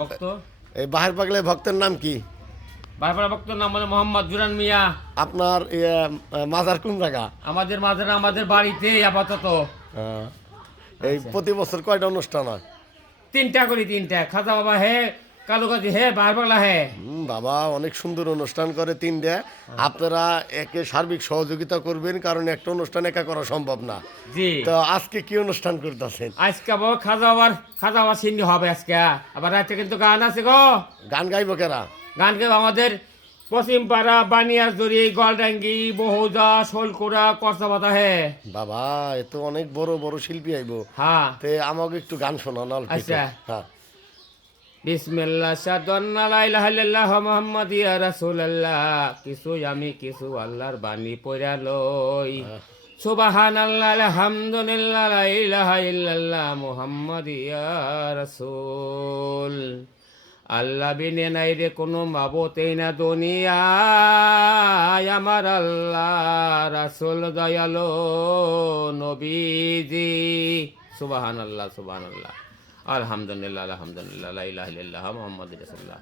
ভক্ত এই বাহার পাগলা ভক্তের নাম কি? বারবার ভক্তর নাম হলো মোহাম্মদ জুরান মিয়া। আপনার মাজার কোন জায়গা? আমাদের মাঝে আমাদের বাড়িতে আপাতত আহ, এই আচ্ছা। প্রতি বছর কয়টা অনুষ্ঠান হয়? 3টা করি, 3টা। খাজা বাবা হে, কালুকাজি হে, বাহার পাগলা হে। বাবা অনেক সুন্দর অনুষ্ঠান করে তিনটা। আপনারা একে সার্বিক সহযোগিতা করবেন, কারণ একটা অনুষ্ঠান একা করা সম্ভব না। জি, তো আজকে কি অনুষ্ঠান করতেছেন? আজকে বাবা খাজা বাবার সিন্নি হবে আজকে। আবার রাত্রে কিন্তু গান আছে গো। গান গাইব কেরা? গান গাইব আমাদের পশ্চিমপাড়া, বানিয়াজুরি, গলডাঙ্গি, বহুদা, শোলকুড়া, কর্সাবাতা হে। বাবা এ তো অনেক বড় বড় শিল্পী আইব। হ্যাঁ, তে আমাকে একটু গান শোনান অল্প একটু। আচ্ছা। হ্যাঁ। বিসমিল্লাহ সাদান্না লা ইলাহা ইল্লাল্লাহ মুহাম্মাদ ইয়া রাসূলুল্লাহ। কিছু আল্লাহর বাণী পড়া লই। সুবহানাল্লাহ আলহামদুলিল্লাহ লা ইলাহা ইল্লাল্লাহ মুহাম্মাদ ইয়া রাসূল। আল্লাহ বিনে নাই রে কোনো মাবতেই না দুনিয়ায়, আমার আল্লাহ রাসূল দয়ালো নবীজি। সুবহানাল্লাহ সুবহানাল্লাহ আলহামদুলিল্লাহ লা ইলাহা ইল্লাল্লাহ মুহাম্মাদুর রাসূলুল্লাহ।